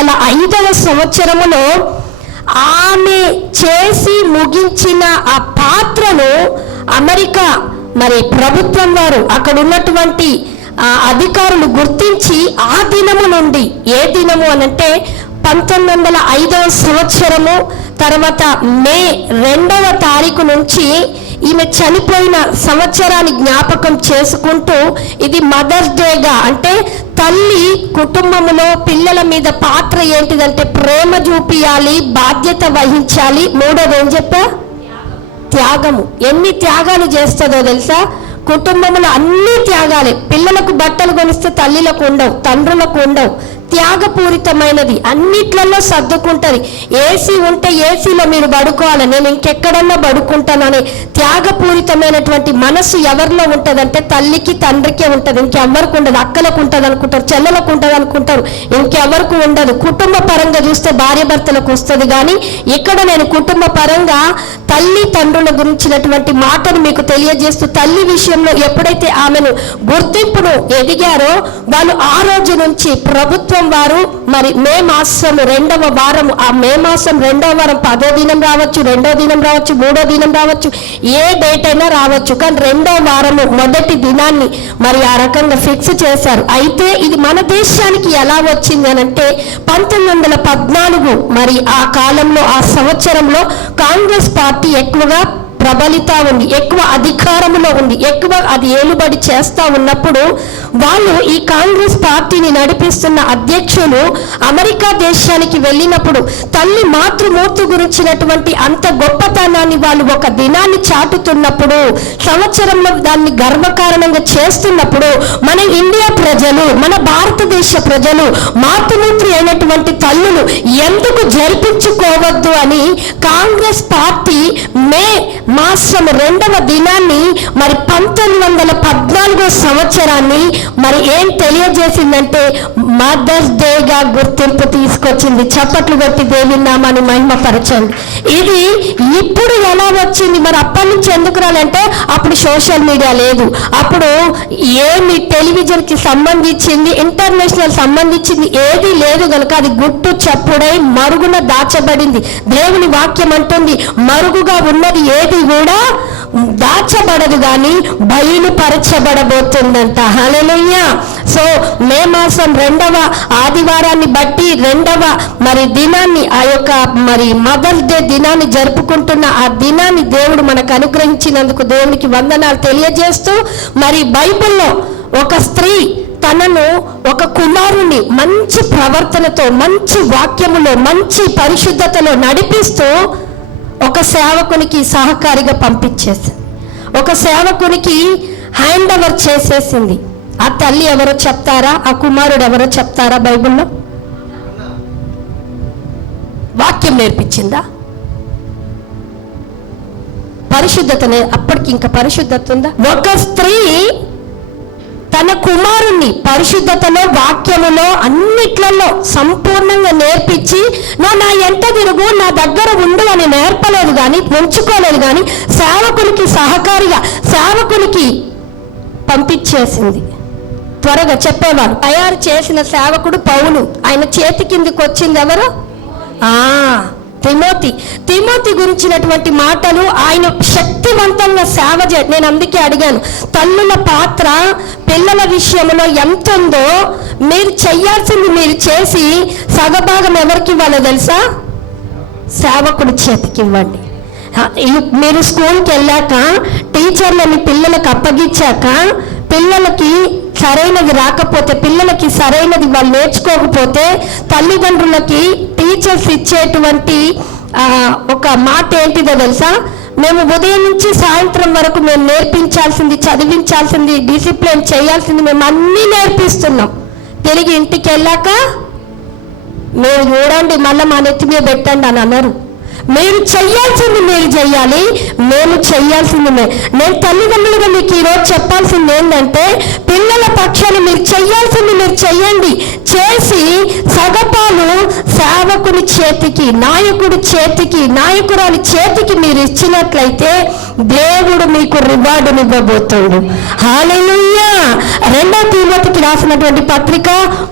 5వ సంవత్సరములో ఆమె చేసి ముగించిన ఆ పాత్రను అమెరికా మరి ప్రభుత్వం వారు అక్కడ ఉన్నటువంటి అధికారులు గుర్తించి ఆ దినము నుండి, ఏ దినము అనంటే 1905వ సంవత్సరము తర్వాత మే 2వ తారీఖు నుంచి ఈమె చనిపోయిన సంవత్సరాన్ని జ్ఞాపకం చేసుకుంటూ ఇది మదర్స్ డేగా, అంటే తల్లి కుటుంబంలో పిల్లల మీద పాత్ర ఏంటిదంటే ప్రేమ చూపియాలి, బాధ్యత వహించాలి. మూడోది ఏం చెప్పా? త్యాగము. ఎన్ని త్యాగాలు చేస్తుందో తెలుసా? కుటుంబంలో అన్ని త్యాగాలే. పిల్లలకు బట్టలు కొనిస్తే తల్లిలకు ఉండవు, తండ్రులకు ఉండవు. త్యాగపూరితమైనది, అన్నిట్లలో సర్దుకుంటుంది. ఏసీ ఉంటే ఏసీలో మీరు పడుకోవాలి, నేను ఇంకెక్కడన్నా పడుకుంటానని త్యాగపూరితమైనటువంటి మనసు ఎవరిలో ఉంటుందంటే తల్లికి తండ్రికే ఉంటుంది, ఇంకెవరికి ఉండదు. అక్కలకు ఉంటుంది అనుకుంటారు, చెల్లెలకు ఉంటుంది అనుకుంటారు, ఇంకెవరికి ఉండదు. కుటుంబ పరంగా చూస్తే భార్య భర్తలకు వస్తుంది, కానీ ఇక్కడ నేను కుటుంబ పరంగా తల్లి తండ్రుల గురించినటువంటి మాటను మీకు తెలియజేస్తూ, తల్లి విషయంలో ఎప్పుడైతే ఆమెను గుర్తింపును ఎదిగారో వాళ్ళు ఆ రోజు నుంచి ప్రభుత్వం వారు మరి మే మాసం 2వ వారం, ఆ మే మాసం 2వ వారం 10వ దినం రావచ్చు, 2వ దినం రావచ్చు, 3వ దినం రావచ్చు, ఏ డేట్ అయినా రావచ్చు, కానీ 2వ వారము మొదటి దినాన్ని మరి ఆ రకంగా ఫిక్స్ చేశారు. అయితే ఇది మన దేశానికి ఎలా వచ్చింది అనంటే 1914 మరి ఆ కాలంలో, ఆ సంవత్సరంలో కాంగ్రెస్ పార్టీ ఎక్కువగా ప్రబలిత ఉంది, ఎక్కువ అధికారంలో ఉంది, ఎక్కువ అది ఏలుబడి చేస్తూ ఉన్నప్పుడు వాళ్ళు ఈ కాంగ్రెస్ పార్టీని నడిపిస్తున్న అధ్యక్షులు అమెరికా దేశానికి వెళ్ళినప్పుడు తల్లి మాతృమూర్తి గురించినటువంటి అంత గొప్పతనాన్ని వాళ్ళు ఒక దినాన్ని చాటుతున్నప్పుడు, సంవత్సరంలో దాన్ని గర్వకారణంగా చేస్తున్నప్పుడు మన ఇండియా ప్రజలు, మన భారతదేశ ప్రజలు మాతృమూర్తి అయినటువంటి తల్లులు ఎందుకు జరిపించుకోవద్దు అని కాంగ్రెస్ పార్టీ మే మాసం 2వ దినాన్ని మరి 1914 సంవత్సరాన్ని మరి ఏం తెలియజేసిందంటే మదర్స్ డేగా గుర్తింపు తీసుకొచ్చింది. చప్పట్లు కొట్టి దేవుని నామాన్ని మహిమపరచండి. ఇది ఇప్పుడు ఎలా వచ్చింది మరి? అప్పటి నుంచి ఎందుకు రాలంటే అప్పుడు సోషల్ మీడియా లేదు, అప్పుడు ఏమి టెలివిజన్కి సంబంధించింది, ఇంటర్నేషనల్ సంబంధించింది ఏది లేదు కనుక అది గుట్టు చప్పుడై మరుగున దాచబడింది. దేవుని వాక్యం అంటుంది మరుగుగా ఉన్నది ఏది కూడా దాచబడదు కానీ బయలుపరచబడబోతుందంట. హల్లెలూయా. సో మే మాసం 2వ ఆదివారాన్ని బట్టి 2వ మరి దినాన్ని, ఆ యొక్క మరి మదర్స్ డే దినాన్ని జరుపుకుంటున్న ఆ దినాన్ని దేవుడు మనకు అనుగ్రహించినందుకు దేవునికి వందనాలు తెలియజేస్తూ, మరి బైబిల్లో ఒక స్త్రీ తనను ఒక కుమారుని మంచి ప్రవర్తనతో, మంచి వాక్యములో, మంచి పరిశుద్ధతలో నడిపిస్తూ ఒక సేవకునికి సహకారిగా పంపించేసింది, ఒక సేవకునికి హ్యాండ్ ఓవర్ చేసేసింది. ఆ తల్లి ఎవరో చెప్తారా? ఆ కుమారుడు ఎవరో చెప్తారా? బైబిల్లో వాక్యం నేర్పించిందా? పరిశుద్ధతనే, అప్పటికి ఇంకా పరిశుద్ధత ఉందా? ఒక స్త్రీ తన కుమారుణ్ణి పరిశుద్ధతలో, వాక్యములో, అన్నిట్లలో సంపూర్ణంగా నేర్పించి నా ఎంట తిరుగు, నా దగ్గర ఉండు అని నేర్పలేదు కానీ, ఉంచుకోలేదు కానీ, సేవకునికి సహకారిగా సేవకునికి పంపించేసింది. త్వరగా చెప్పేవారు. తయారు చేసిన సేవకుడు పౌలు, ఆయన చేతి కిందికి వచ్చింది ఎవరు? తిమోతి గురించినటువంటి మాటలు, ఆయన శక్తివంతంగా సేవ నేను అందుకే అడిగాను, తల్లుల పాత్ర పిల్లల విషయంలో ఎంత ఉందో మీరు చెయ్యాల్సింది మీరు చేసి సగభాగం ఎవరికి ఇవ్వాలో తెలుసా? సేవకుడి చేతికి ఇవ్వండి. మీరు స్కూల్కి వెళ్ళాక టీచర్లని పిల్లలకు అప్పగించాక పిల్లలకి సరైనది రాకపోతే, పిల్లలకి సరైనది వాళ్ళు నేర్చుకోకపోతే తల్లిదండ్రులకి టీచర్స్ ఇచ్చేటువంటి ఒక మాట ఏంటిదో తెలుసా? మేము ఉదయం నుంచి సాయంత్రం వరకు మేము నేర్పించాల్సింది, చదివించాల్సింది, డిసిప్లిన్ చేయాల్సింది మేము అన్నీ నేర్పిస్తున్నాం. తిరిగి ఇంటికి వెళ్ళాక మీరు చూడండి మళ్ళీ మా నెత్తి మీద పెట్టండి అని అన్నారు. మీరు చెయ్యాల్సింది మీరు చెయ్యాలి, మేము చెయ్యాల్సింది నేను తల్లిదండ్రులుగా మీకు ఈరోజు చెప్పాల్సింది ఏంటంటే పిల్లల పక్షాన్ని మీరు చెయ్యాల్సింది మీరు చెయ్యండి, చేసి సగపాలు సేవకుని చేతికి, నాయకుడి చేతికి, నాయకురాలి చేతికి మీరు ఇచ్చినట్లయితే దేవుడు మీకు రివార్డుని ఇవ్వబోతాడు. హల్లెలూయా. 2 తిమోతికి రాసినటువంటి పత్రిక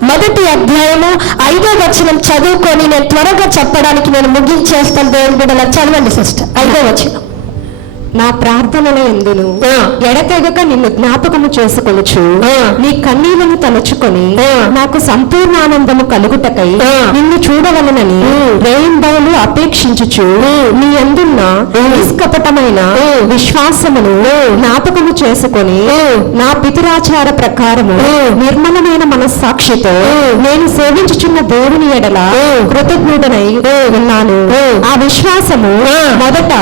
1వ అధ్యాయము 5వ వచనం చదువుకొని నేను త్వరగా చెప్పడానికి నేను ముగించేస్తాను. దేవుని బిడ్డలా చదవండి సిస్టర్. 5వ వచనం. నా ప్రార్థనల యందును ఎడతెగక నిన్ను జ్ఞాపకము చేసుకొనుచు నీ కన్నీళ్లను తలుచుకొని నాకు సంపూర్ణ ఆనందము కలుగుటకై నిన్ను చూడవలనని రేయింబవలు అపేక్షించుచు నీ యందున్న నిష్కపటమైన విశ్వాసమును జ్ఞాపకము చేసుకొని నా పితరాచార ప్రకారము నిర్మలమైన మనస్సాక్షితో నేను సేవించుచున్న దేవుని ఎడల కృతజ్ఞుడనై ఉన్నాను. ఆ విశ్వాసము మొదట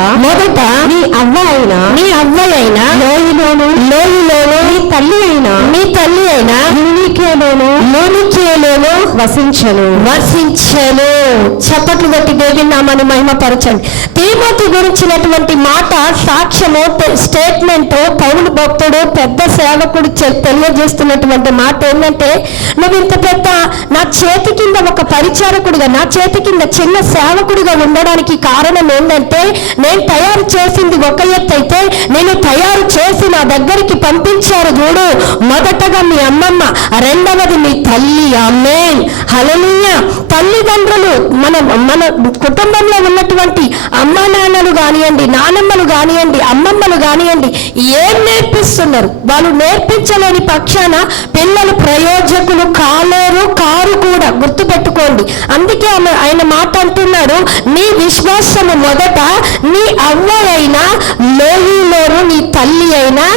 నీ అవ్వ అయినా లోయలోను నీ తల్లి అయినా యూనికేలోను వసించను. చప్పట్లు కొట్టి దేవుని నామాన్ని మహిమపరచండి. తిమోతి గురించినటువంటి మాట, సాక్ష్యము, స్టేట్మెంట్ పౌలు భక్తుడు పెద్ద సేవకుడు తెలియజేస్తున్నటువంటి మాట ఏంటంటే, నువ్వు ఇంత పెద్ద నా చేతి కింద ఒక పరిచారకుడిగా, నా చేతి కింద చిన్న సేవకుడిగా ఉండడానికి కారణం ఏంటంటే, నేను తయారు చేసింది ఒక ఎత్తు అయితే, నేను తయారు చేసి నా దగ్గరికి పంపించారు చూడు, మొదటగా మీ అమ్మమ్మ, రెండవది మీ తల్లి. ఆమేన్. హల్లెలూయా. తల్లిదండ్రులు మన కుటుంబంలో ఉన్నటువంటి అమ్మా నాన్నలు కానివ్వండి, నానమ్మలు కానివ్వండి, అమ్మమ్మలు కానివ్వండి, ఏం నేర్పిస్తున్నారు? వాళ్ళు నేర్పించలేని పక్షాన పిల్లలు ప్రయోజకులు కారు కూడా. గుర్తుపెట్టుకోండి. అందుకే ఆయన మాట అంటున్నాడు, నీ విశ్వాసము మొదట నీ అవ్వ అయినా లోయలోను నీ తల్లి అయినా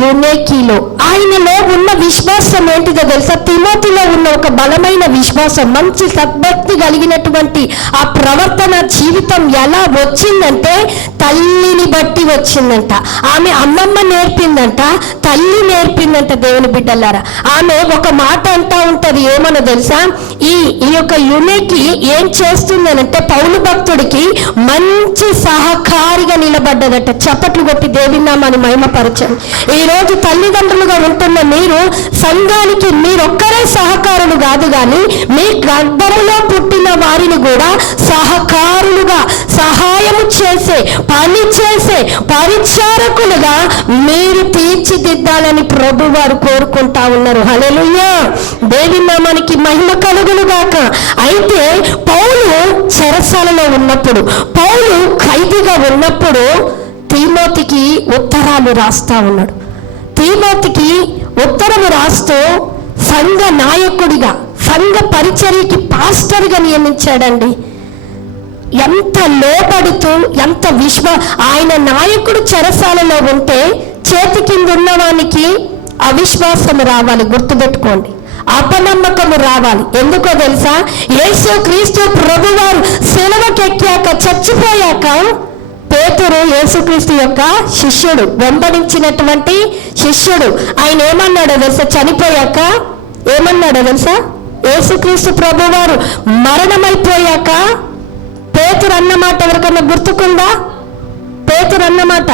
యూనేకీలో. ఆయనలో ఉన్న విశ్వాసం ఏంటిదో తెలుసా? తిమోతిలో ఉన్న ఒక బలమైన విశ్వాసం, మంచి సద్భక్తి కలిగినటువంటి ఆ ప్రవర్తన జీవితం ఎలా వచ్చిందంటే తల్లిని బట్టి వచ్చిందంట. ఆమె అమ్మమ్మ నేర్పిందంట, తల్లి నేర్పిందంట. దేవుని బిడ్డలారా, ఆమె ఒక మాట అంటా ఉంటది, ఏమన్నా తెలుసా? ఈ యొక్క యునేకి ఏం చేస్తుందనంటే పౌలు భక్తుడికి మంచి సహకారిగా నిలబడ్డదట. చప్పట్లు కొట్టి దేవుని నామాన్ని మహిమపరచండి. ఈ రోజు తల్లిదండ్రులుగా ఉంటున్న మీరు సంఘానికి మీరొక్కరే సహకారులు కాదు, కానీ మీ గర్భంలో పుట్టిన వారిని కూడా సహకారులుగా, సహాయము చేసే, పని చేసే పరిచారకులుగా మీరు తీర్చిదిద్దాలని ప్రభు వారు కోరుకుంటా ఉన్నారు. హల్లెలూయా. దేవుని నామానికి మహిమ కలుగును గాక. అయితే పౌలు చెరసాలలో ఉన్నప్పుడు, పౌలు ఖైదీగా ఉన్నప్పుడు తిమోతికి ఉత్తరాలు రాస్తా ఉన్నాడు. తిమోతికి ఉత్తరము రాస్తూ సంఘ నాయకుడిగా, సంఘ పరిచర్యకి పాస్టర్గా నియమించాడండి. ఎంత లోబడుతూ, ఎంత ఆయన నాయకుడు చెరసాలలో ఉంటే చేతి కింద ఉన్నవానికి అవిశ్వాసము రావాలి. గుర్తుపెట్టుకోండి. అపనమ్మకము రావాలి. ఎందుకో తెలుసా? యేసు క్రీస్తు ప్రభువారు శిలువకెక్కాక, చచ్చిపోయాక పేతురు యేసుక్రీస్తు యొక్క శిష్యుడు, వెంబడించినటువంటి శిష్యుడు. ఆయన ఏమన్నాడో తెలుసా? చనిపోయాక ఏమన్నాడో తెలుసా? యేసుక్రీస్తు ప్రభువారు మరణమైపోయాక పేతురు అన్నమాట ఎవరికన్నా గుర్తుకుందా? పేతురు అన్నమాట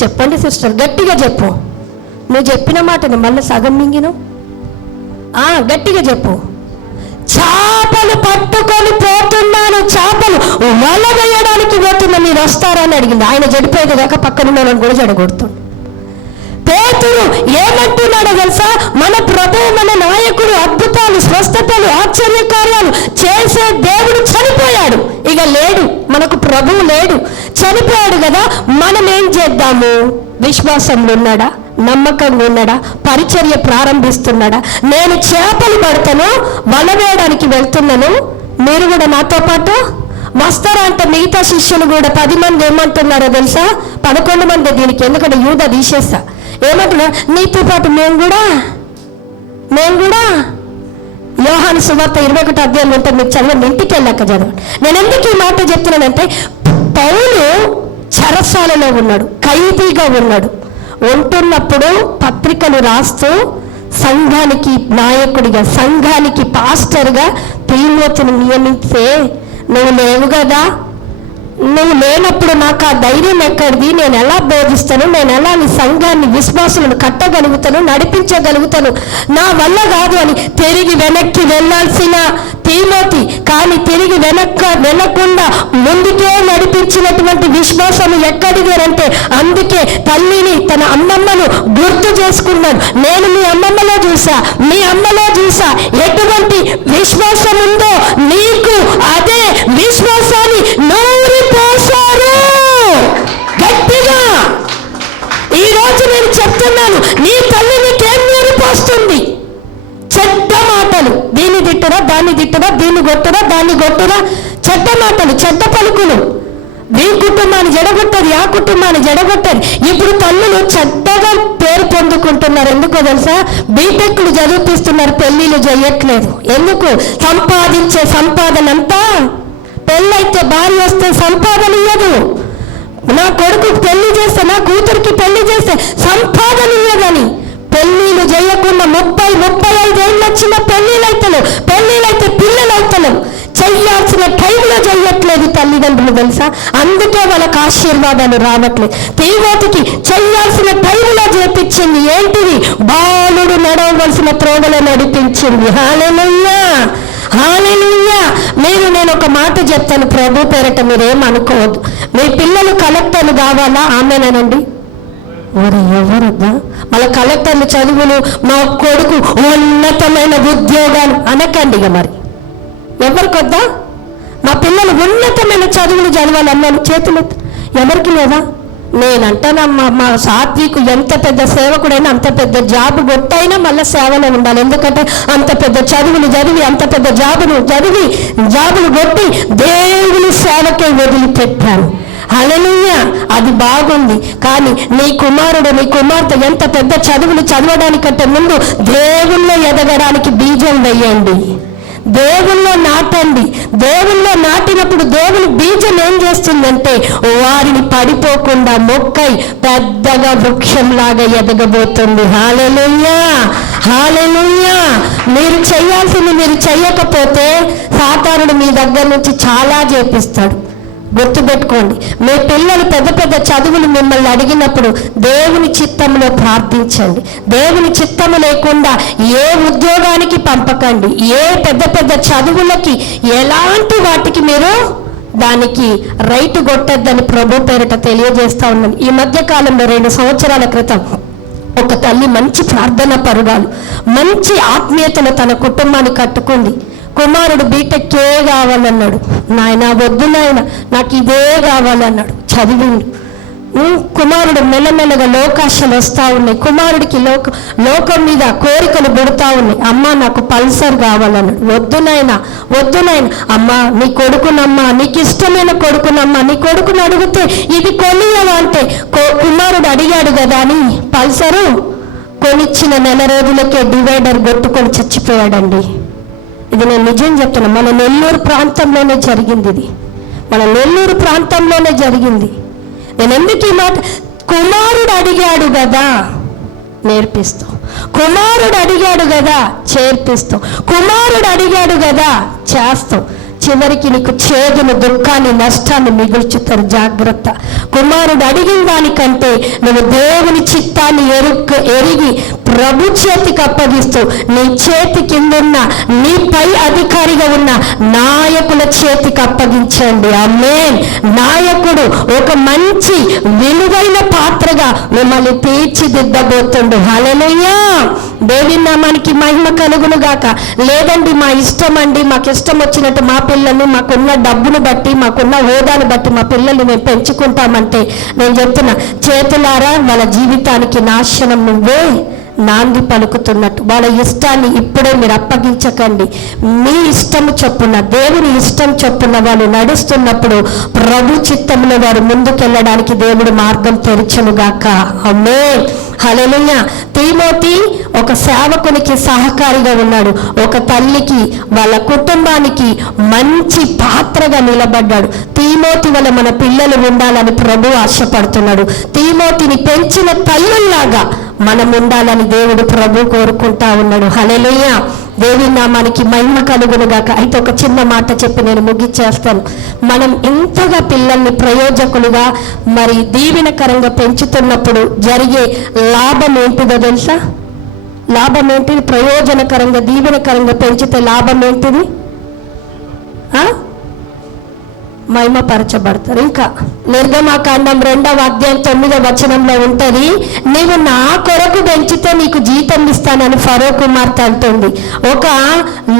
చెప్పండి సిస్టర్, గట్టిగా చెప్పు. నువ్వు చెప్పిన మాటను మళ్ళీ సగం మింగిను. గట్టిగా చెప్పు. చేపలు పట్టుకొని పోతున్నాను, చేపలు వల వేయడానికి పోతున్నా, మీరు వస్తారని అడిగింది. ఆయన జడిపోయేది కాక పక్కన వాళ్ళని కూడా జడగొడుతుంది. పేతురు ఏమంటున్నాడో తెలుసా? మన ప్రభు, మన నాయకుడు అద్భుతాలు, స్వస్థతలు, ఆశ్చర్యకార్యాలు చేసే దేవుడు చనిపోయాడు, ఇక లేడు, మనకు ప్రభువు లేడు, చనిపోయాడు కదా. మనం ఏం చేద్దాము? విశ్వాసంలో ఉన్నాడా? నమ్మకంగా ఉన్నాడా? పరిచర్య ప్రారంభిస్తున్నాడా? నేను చేపలు పడతాను, వల వేయడానికి వెళ్తున్నాను, మీరు కూడా నాతో పాటు వస్తారా అంటే మిగతా శిష్యులు కూడా 10 మంది ఏమంటున్నారో తెలుసా? 11 మంది దీనికి, ఎందుకంటే యూద తీసేస్తా. ఏమంటున్నా? నీతో పాటు మేము కూడా యోహాను సువార్త 21వ అధ్యాయం ఉంటుంది, మీరు చదవండి, ఇంటికి వెళ్ళాక చదవండి. నేను ఎందుకు ఈ మాట చెప్తున్నానంటే, పౌలు చెరసాలలో ఉన్నాడు, ఖైదీగా ఉన్నాడు. ఉంటున్నప్పుడు పత్రికలు రాస్తూ సంఘానికి నాయకుడిగా, సంఘానికి పాస్టర్గా తిమోతిని నియమిస్తే, నువ్వు లేవు కదా, నువ్వు లేనప్పుడు నాకు ఆ ధైర్యం ఎక్కడిది? నేను ఎలా బోధిస్తాను? నేను ఎలా నీ సంఘాన్ని, విశ్వాసులను కట్టగలుగుతాను, నడిపించగలుగుతాను? నా వల్ల కాదు అని తిరిగి వెనక్కి వెళ్ళాల్సిన తిమోతి, కానీ తిరిగి వెళ్ళకుండా ముందుకే నడిపించినటువంటి విశ్వాసం ఎక్కడిదేనంటే, అందుకే తల్లిని, తన అమ్మమ్మను గుర్తు చేసుకున్నాడు. నేను మీ అమ్మమ్మలో చూసా, మీ అమ్మలో చూసా, ఎటువంటి విశ్వాసం ఉందో నీకు అదే విశ్వాసాన్ని నూరిపోసారు గట్టిగా. ఈరోజు నేను చెప్తున్నాను, నీ తల్లి నీకేం నూరిపోస్తుంది? చెడ్డ మాటలు, దీన్ని తిట్టురా, దాన్ని తిట్టురా, దీన్ని కొట్టురా, దాన్ని కొట్టురా, చెడ్డ మాటలు, చెడ్డ పలుకులు. ఈ కుటుంబాన్ని జడగొట్టది, ఆ కుటుంబాన్ని జడగొట్టది. ఇప్పుడు తల్లులు చెడ్డగా పేరు పొందుకుంటున్నారు. ఎందుకో తెలుసా? బీటెక్లు చదివిపిస్తున్నారు, పెళ్లిళ్ళు చేయట్లేదు. ఎందుకు? సంపాదించే సంపాదన అంతా, పెళ్ళైతే భార్య వస్తే సంపాదన ఇయ్యదు. నా కొడుకు పెళ్లి చేస్తే, నా కూతురికి పెళ్లి చేస్తే సంపాదన ఇయ్యదని పెళ్లిళ్ళు చేయకుండా 30-35 ఏళ్ళు వచ్చిన పెళ్లిళ్ళైతే పిల్లలైతలు చెయ్యాల్సిన టైంలో చెయ్యట్లేదు తల్లిదండ్రులు, తెలుసా? అందుకే వాళ్ళకి ఆశీర్వాదాలు రావట్లేదు. తిమోతికి చెయ్యాల్సిన టైంలో చేపించింది. ఏంటిది? బాలుడు నడవవలసిన త్రోవలో నడిపించింది. హల్లెలూయా, హల్లెలూయా. నేను ఒక మాట చెప్తాను ప్రభు పేరట, మీరేమనుకోవద్దు. మీ పిల్లలు కలెక్టర్లు కావాలా? ఆమెనండి. మరి ఎవరద్దా మళ్ళీ కలెక్టర్లు చదువులు, మా కొడుకు ఉన్నతమైన ఉద్యోగాలు అనకండి. ఇక మరి ఎవరికొద్దా? మా పిల్లలు ఉన్నతమైన చదువులు చదవాలన్నాను, చేతులు ఎవరికి లేదా? నేనంటానమ్మా, మా సాత్వికు ఎంత పెద్ద సేవకుడైనా, అంత పెద్ద జాబు కొట్టైనా మళ్ళీ సేవలో ఉండాలి. ఎందుకంటే అంత పెద్ద చదువులు చదివి, అంత పెద్ద జాబులు కొట్టి దేవుని సేవకే వదిలిపెట్టాను. హల్లెలూయా, అది బాగుంది. కానీ నీ కుమారుడు, నీ కుమార్తె ఎంత పెద్ద చదువులు చదవడానికంటే ముందు దేవుల్లో ఎదగడానికి బీజం వేయండి, దేవుల్లో నాటండి. దేవుల్లో నాటినప్పుడు దేవుని బీజం ఏం చేస్తుందంటే వారిని పడిపోకుండా మొక్కై పెద్దగా వృక్షంలాగా ఎదగబోతుంది. హల్లెలూయా, హల్లెలూయా. మీరు చేయాల్సింది మీరు చేయకపోతే సాతానుడు మీ దగ్గర నుంచి చాలా చేపిస్తాడు. గుర్తుపెట్టుకోండి, మీ పిల్లలు పెద్ద పెద్ద చదువులు మిమ్మల్ని అడిగినప్పుడు దేవుని చిత్తంలో ప్రార్థించండి. దేవుని చిత్తము లేకుండా ఏ ఉద్యోగానికి పంపకండి. ఏ పెద్ద పెద్ద చదువులకి, ఎలాంటి వాటికి మీరు దానికి రైట్ కొట్టద్దని ప్రభు పేరిట తెలియజేస్తా ఉన్నాను. ఈ మధ్య కాలంలో 2 సంవత్సరాల క్రితం ఒక తల్లి మంచి ప్రార్థన పరురాలు, మంచి ఆత్మీయతను తన కుటుంబాన్ని కట్టుకుంది. కుమారుడు బీటెక్ కావాలన్నాడు. నాయన వద్దు నాయన, నాకు ఇదే కావాలన్నాడు. చదివిండు. కుమారుడు మెల్లమెల్లగా లోకాశలు వస్తూ ఉన్నాయి. కుమారుడికి లోకం మీద కోరికలు పుడతా ఉన్నాయి. అమ్మ నాకు పల్సర్ కావాలన్నాడు. వద్దు నాయన, వద్దు నాయన. అమ్మ నీ కొడుకునమ్మా, నీకు ఇష్టమైన కొడుకునమ్మా, నీ కొడుకుని అడిగితే ఇది కొనియవా అంటే, కుమారుడు అడిగాడు కదా అని పల్సరు కొనిచ్చిన 1 నెల రోజులకే డివైడర్ కొట్టుకొని చచ్చిపోయాడండి. ఇది నేను నిజం చెప్తున్నా. మన నెల్లూరు ప్రాంతంలోనే జరిగింది. ఇది మన నెల్లూరు ప్రాంతంలోనే జరిగింది. నేను ఎందుకు ఈ మాట? కుమారుడు అడిగాడు కదా, నేర్పిస్తాం. కుమారుడు అడిగాడు కదా, చేర్పిస్తాం. కుమారుడు అడిగాడు కదా, చేస్తాం. చివరికి నీకు చేదును, దుఃఖాన్ని, నష్టాన్ని మిగుల్చుతారు. జాగ్రత్త. కుమారుడు అడిగిన దానికంటే నువ్వు దేవుని చిత్తాన్ని ఎరిగి ప్రభు చేతికి అప్పగిస్తూ, నీ చేతి కిందున్న, నీ పై అధికారిగా ఉన్న నాయకుల చేతికి అప్పగించండి. ఆమేన్. నాయకుడు ఒక మంచి విలువైన పాత్రగా మిమ్మల్ని తీర్చిదిద్దబోతుండు. హల్లెలూయా. దేవుని నామానికి మహిమ కలుగును గాక. లేదండి మా ఇష్టం అండి, మాకు ఇష్టం వచ్చినట్టు మా పిల్లల్ని, మాకున్న డబ్బును బట్టి, మాకున్న హోదాను బట్టి మా పిల్లల్ని మేము పెంచుకుంటామంటే, నేను చెప్తున్నా, చేతులారా వాళ్ళ జీవితానికి నాశనం నువ్వే నాంది పలుకుతున్నట్టు. వాళ్ళ ఇష్టాన్ని ఇప్పుడే మీరు అప్పగించకండి. మీ ఇష్టము చొప్పున, దేవుని ఇష్టం చొప్పున వాళ్ళు నడుస్తున్నప్పుడు ప్రభు చిత్తంలో వారు ముందుకెళ్ళడానికి దేవుడు మార్గం తెరచునుగాక. ఆమేన్. హల్లెలూయా. తిమోతి ఒక సేవకునికి సహకారిగా ఉన్నాడు. ఒక తల్లికి, వాళ్ళ కుటుంబానికి మంచి పాత్రగా నిలబడ్డాడు. తిమోతి వల్ల మన పిల్లలు ఉండాలని ప్రభు ఆశపడుతున్నాడు. తిమోతిని పెంచిన తల్లుల్లాగా మనం ఉండాలని దేవుడు ప్రభు కోరుకుంటా ఉన్నాడు. హల్లెలూయా. దేవి నామానికి మహిమ కలుగునుగాక. అయితే ఒక చిన్న మాట చెప్పి నేను ముగిచ్చేస్తాను. మనం ఎంతగా పిల్లల్ని ప్రయోజకులుగా మరి దీవెనకరంగా పెంచుతున్నప్పుడు జరిగే లాభం ఏంటిదో తెలుసా? లాభం ఏంటిది? ప్రయోజనకరంగా దీవెనకరంగా పెంచితే లాభం ఏంటిది? మహిమపరచబడతారు. ఇంకా నిర్గమాకాండం 2వ అధ్యాయం 9వ వచనంలో ఉంటుంది, నీవు నా కొరకు పెంచితే నీకు జీతం ఇస్తానని ఫరో కుమార్తె అంటుంది. ఒక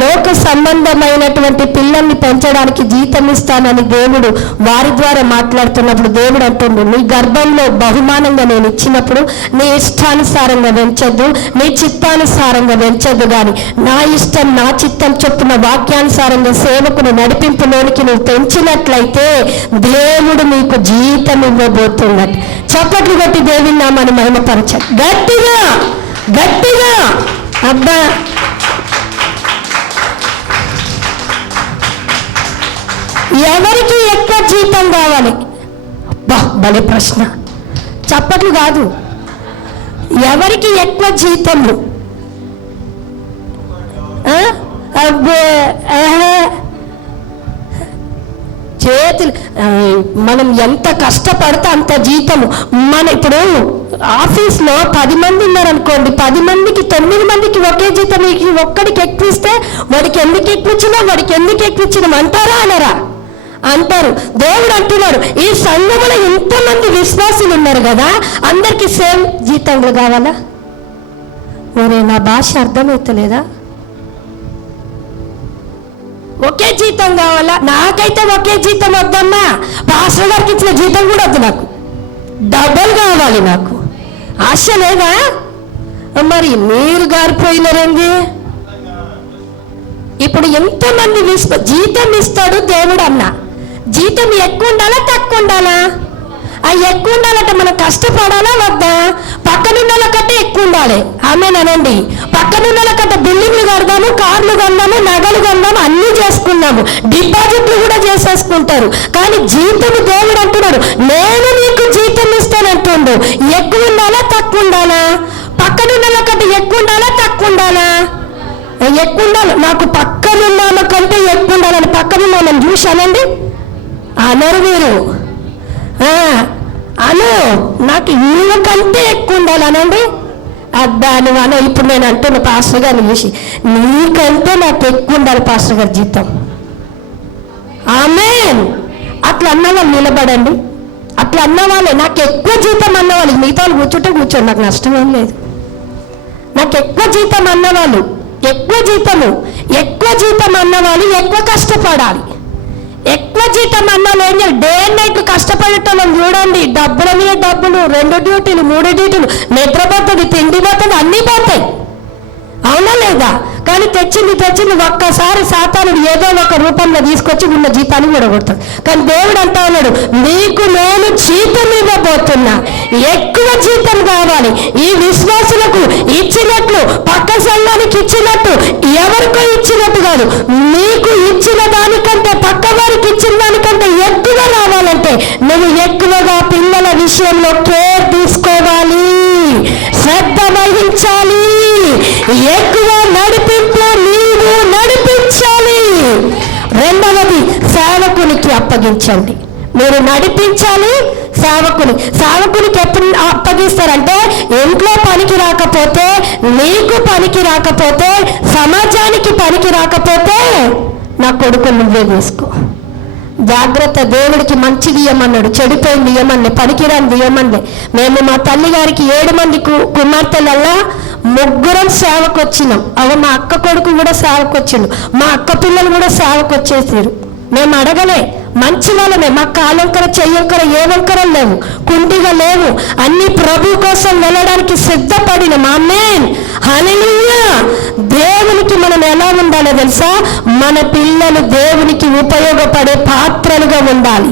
లోక సంబంధమైనటువంటి పిల్లల్ని పెంచడానికి జీతం ఇస్తానని దేవుడు వారి ద్వారా మాట్లాడుతున్నప్పుడు దేవుడు అంటుండు, నీ గర్భంలో బహుమానంగా నేను ఇచ్చినప్పుడు నీ ఇష్టానుసారంగా పెంచొద్దు, నీ చిత్తానుసారంగా పెంచొద్దు, కానీ నా ఇష్టం నా చిత్తం చొప్పున వాక్యానుసారంగా సేవకుని నడిపింపులోనికి నువ్వు పెంచినట్లయితే దేవుడు నీకు జీతం ఇవ్వబోతున్నట్టు. చప్పట్లు కొట్టి దేవుని నామాన్ని మహిమపరచండి గట్టిగా గట్టిగా. అబ్బా, ఎవరికి ఎక్కువ జీతం కావాలి? అబ్బా, భలే ప్రశ్న. చప్పట్లు కాదు, ఎవరికి ఎక్కువ జీతము? చేతులు మనం ఎంత కష్టపడితే అంత జీతము. మన ఇప్పుడు ఆఫీస్లో 10 మంది ఉన్నారనుకోండి, 10 మందికి 9 మందికి ఒకే జీతం ఒక్కడికి ఎక్కువ ఇస్తే వాడికి ఎందుకు ఎక్కువ ఇచ్చినా వాడికి ఎందుకు ఎక్కువ ఇచ్చినాం అంటారా అనరా? అంటారు. దేవుడు అంటున్నాడు, ఈ సంఘములో ఇంతమంది విశ్వాసులు ఉన్నారు కదా, అందరికీ సేమ్ జీతంలు కావాలా? మరి నా భాష అర్థమవుతలేదా? ఒకే జీతం కావాలా? నాకైతే ఒకే జీతం వద్దమ్మా, పాస్టర్ గారికి ఇచ్చిన జీతం కూడా వద్దు, నాకు డబల్ కావాలి. నాకు ఆశ లేదా? మరి మీరు గారిపోయినారేంది? ఇప్పుడు ఎంతమంది జీతం ఇస్తాడు దేవుడు అన్న, జీతం ఎక్కువ ఉండాలా తక్కువ ఉండాలా? ఎక్కువ ఉండాలంటే మనం కష్టపడాలా వద్దా? పక్కనున్న కంటే ఎక్కువ ఉండాలి. ఆమెనండి, పక్కనున్న కంటే బిల్డింగ్లు కడదాము, కార్లు కొన్నాము, నగలు కొన్నాము, అన్నీ చేసుకున్నాము, డిపాజిట్లు కూడా చేసేసుకుంటారు. కానీ జీతం దేవుడు అంటున్నాడు, నేను నీకు జీతం ఇస్తానంటుండు. ఎక్కువ ఉండాలా తక్కువ ఉండాలా? పక్కనున్న కంటే ఎక్కువ ఉండాలా తక్కువ ఉండాలా? ఎక్కువ ఉండాలి. నాకు పక్కనున్న కంటే ఎక్కువ ఉండాలని పక్కనున్న చూశానండి అనరు మీరు. అను నాకు వీళ్ళకంటే ఎక్కువ ఉండాలి అనండి. అబ్బా నువ్వు అను. ఇప్పుడు నేను అంటున్న పాస్టర్ గారిని చూసి, నీకంటే నాకు ఎక్కువ ఉండాలి పాస్టర్ గారి జీతం. ఆమేన్. అట్లా అన్నవాళ్ళు నిలబడండి. అట్లా అన్నవాళ్ళే నాకు ఎక్కువ జీతం అన్నవాళ్ళు. మిగతా వాళ్ళు కూర్చోండి, నాకు నష్టం ఏం లేదు. నాకు ఎక్కువ జీతం అన్నవాళ్ళు, ఎక్కువ జీతం అన్నవాళ్ళు ఎక్కువ కష్టపడాలి. ఎక్కువ జీతం అన్నాళ్ళు ఏం చేయాలి? డే అండ్ నైట్ కష్టపడేటోళ్ళం చూడండి, డబ్బుల మీద డబ్బులు, 2 డ్యూటీలు 3 డ్యూటీలు, నిద్రపోతుంది, తిండి పోతుంది, అన్నీ పోతాయి. అవునా లేదా? కానీ తెచ్చింది ఒక్కసారి సాతానుడు ఏదో ఒక రూపంలో తీసుకొచ్చి ఉన్న జీతాన్ని కూడగొడతాడు. కానీ దేవుడు అంటా ఉన్నాడు, నీకు నేను జీతం ఇవ్వబోతున్నా, ఎక్కువ జీతం కావాలి. ఈ విశ్వాసులకు ఇచ్చినట్లు, పక్క సంఘానికి ఇచ్చినట్టు, ఎవరికో ఇచ్చినట్టు కాదు, నీకు ఇచ్చిన దానికంటే పక్క వారికి ఇచ్చిన దానికంటే ఎక్కువ రావాలంటే నువ్వు ఎక్కువగా పిల్లల విషయంలో కేర్ తీసుకోవాలి, శ్రద్ధ వహించాలి, ఎక్కువ నడిపింపు నీవు నడిపించాలి. రెండవది, సేవకునికి అప్పగించండి. మీరు నడిపించాలి. సేవకునికి ఎప్పుడు అప్పగిస్తారంటే, ఇంట్లో పనికి రాకపోతే, నీకు పనికి రాకపోతే, సమాజానికి పనికి రాకపోతే, నా కొడుకు నువ్వే తీసుకో. జాగ్రత్త. దేవుడికి మంచిది ఇయ్యమన్నాడు, చెడిపోయింది ఇయ్యమని, పనికిరాని ఇయ్యమని. మేము మా తల్లి గారికి 7 మంది కుమార్తెలల్లా 3 సేవకు వచ్చినాం. మా అక్క కొడుకు కూడా సేవకు వచ్చిండు, మా అక్క పిల్లలు కూడా సేవకు వచ్చేసారు. మేము అడగలే, మంచి వాళ్ళమే. మా కాలంకర చెయ్యంకర ఏ వంకరం లేవు, కుంటిగా లేవు, అన్ని ప్రభు కోసం వెళ్ళడానికి సిద్ధపడిన. ఆమేన్, హల్లెలూయా. దేవునికి మనం ఎలా ఉండాలో తెలుసా? మన పిల్లలు దేవునికి ఉపయోగపడే పాత్రలుగా ఉండాలి.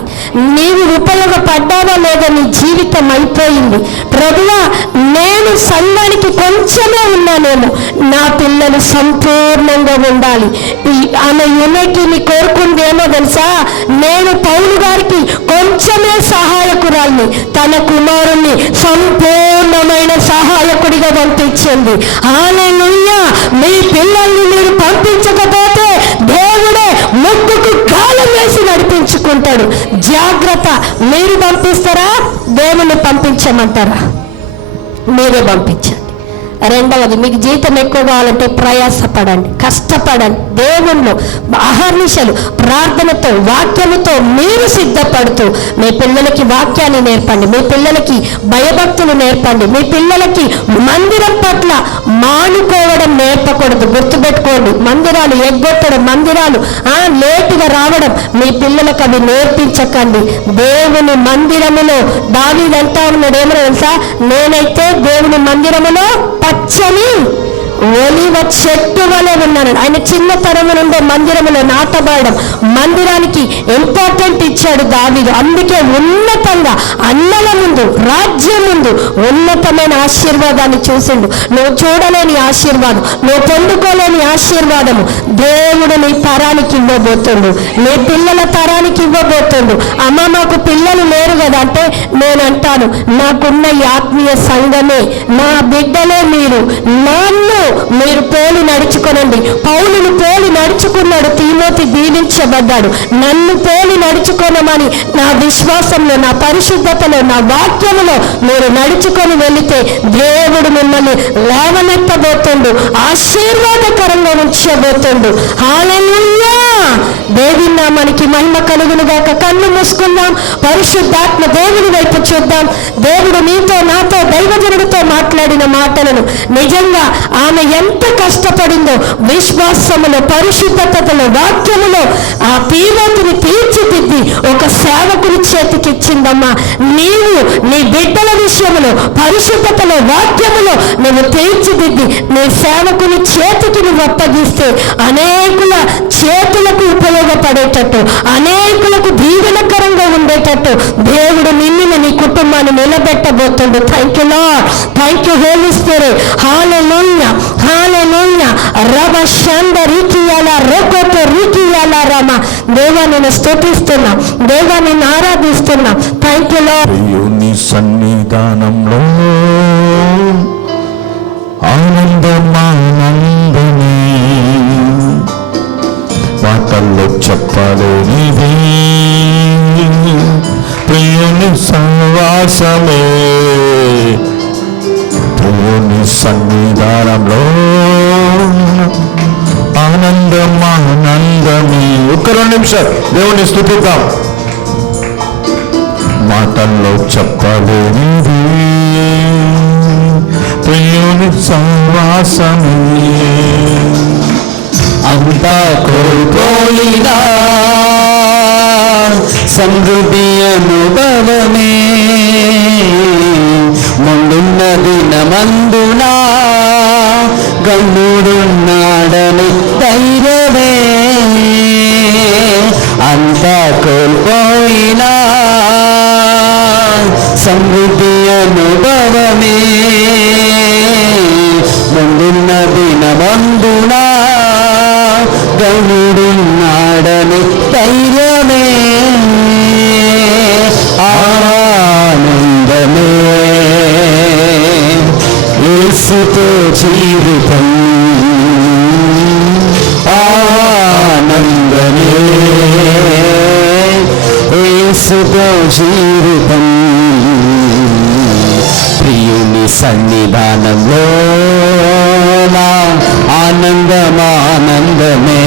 నీవు ఉపయోగపడ్డావా లేదా, నీ జీవితం అయిపోయింది. ప్రభువా, నేను సంఘానికి కొంచెమే ఉన్నానేమో, నా పిల్లలు సంపూర్ణంగా ఉండాలి. ఆమె యూనిటీని కోరుకుంది ఏమో తెలుసా, నేను పౌలు గారికి కొంచెమే సహాయకురాల్ని, తన కుమారుణ్ణి సంపూర్ణమైన సహాయకుడిగా పంపించింది. హల్లెలూయా. మీ పిల్లల్ని మీరు పంపించకపోతే దేవుడే ముక్కుకు గాలం వేసి నడిపించుకుంటాడు. జాగ్రత్త. మీరు పంపిస్తారా, దేవుని పంపించమంటారా? మీరే పంపించండి. రెండవది, మీకు జీతం ఎక్కువ కావాలంటే ప్రయాసపడండి, కష్టపడండి. దేవుళ్ళు అహర్నిశలు ప్రార్థనతో వాక్యముతో మీరు సిద్ధపడుతూ మీ పిల్లలకి వాక్యాన్ని నేర్పండి, మీ పిల్లలకి భయభక్తులు నేర్పండి, మీ పిల్లలకి మందిరం పట్ల మానుకోవడం నేర్పకూడదు. గుర్తుపెట్టుకోండి, మందిరాలు ఎగ్గొట్టడం, మందిరాలు లేటుగా రావడం, మీ పిల్లలకు అవి నేర్పించకండి. దేవుని మందిరములో దావీదు అంటా ఉన్నాడు, ఏమో తెలుసా, నేనైతే దేవుని మందిరములో పచ్చని ఒలివ చెట్టు వలె ఉన్నాను. ఆయన చిన్నతనం నుండే మందిరములో నాటబడడం, మందిరానికి ఇంపార్టెంట్ ఇచ్చాడు దావీదు. అందుకే ఉన్నతంగా అన్నల ముందు, రాజ్యం ముందు ఉన్నతమైన ఆశీర్వాదాన్ని చూసిండు. నువ్వు చూడలేని ఆశీర్వాదం, నువ్వు పొందుకోలేని ఆశీర్వాదము దేవుడు నీ తరానికి ఇవ్వబోతుండు, నీ పిల్లల తరానికి ఇవ్వబోతుండు. అమ్మ, మాకు పిల్లలు లేరు కదా అంటే, నేనంటాను, నాకున్న ఈ ఆత్మీయ సంఘమే, నా బిడ్డలే మీరు. నన్ను మీరు పోలి నడుచుకోనండి. పౌలును పోలి నడుచుకున్నాడు, తీమోతి దీవించబడ్డాడు. నన్ను పోలి నడుచుకోనమని నా విశ్వాసంలో, నా పరిశుద్ధతలో, నా వాక్యములో మీరు నడుచుకొని వెళితే దేవుడు మిమ్మల్ని లేవనెత్తబోతుండు, ఆశీర్వాదకరంగా ఉంచబోతుండు. హల్లెలూయా. దేవుని నామానికి మహిమ కలుగును గాక. కన్ను మూసుకుందాం, పరిశుద్ధాత్మ దేవుని వైపు చూద్దాం. దేవుడు నీతో, నాతో, దైవజనుడితో మాట్లాడిన మాటలను నిజంగా ఆమె ఎంత కష్టపడిందో, విశ్వాసములో, పరిశుద్ధతలో, వాక్యములో ఆ తీవ్రతని తీర్చిదిద్ది ఒక సేవకుని చేతికిచ్చిందమ్మా. నీవు నీ బిడ్డల విషయంలో, పరిశుద్ధతలో, వాక్యములో నువ్వు తీర్చిదిద్ది నీ సేవకుని చేతికి నువ్వు అప్పగిస్తే అనేకుల చేతులకు ఉపయోగపడేటట్టు, అనేకులకు దీవెనకరంగా ఉండేటట్టు దేవుడు నిన్ను, నీ కుటుంబాన్ని నిలబెట్టబోతుండు. Thank you Lord, thank you Holy Spirit. Hallelujah, hallelujah. రవ షంద రికియాల రోకోతో రికియాల రమ. దేవా, నేను స్తుతిస్తున్నా, దేవా, నేను ఆరాధిస్తున్నా. Thank you lord. దేవుని సన్నిధానంలో ఆనందమానందమే, మాటల్లో చెప్పలేనిది ప్రియుని సహవాసమే. దేవుని సన్నిధానంలో ఆనందమానందమే. ఒక్క 2 నిమిషాలు దేవుని స్తుతిద్దాం. మాటల్లో చెప్పలేనిది ప్రియుని సహవాసమే. అంతా కోల్పోయినా సమృద్ధి అనుభవమే, ముందున్న దినమందునా గమ్ముడున్నాడని ధైర్యమే. అంతా కోల్పోయినా సమృద్ధి అనుభవమే, ముందున్న దినమందునా గమ్ముడున్నాడని ధైర్యమే. ఆనందమే యేసుతో జీవితం, ఆనందమే యేసుతో జీవితం. ప్రియుని సన్నిధానంలో ఆనందమానందమే.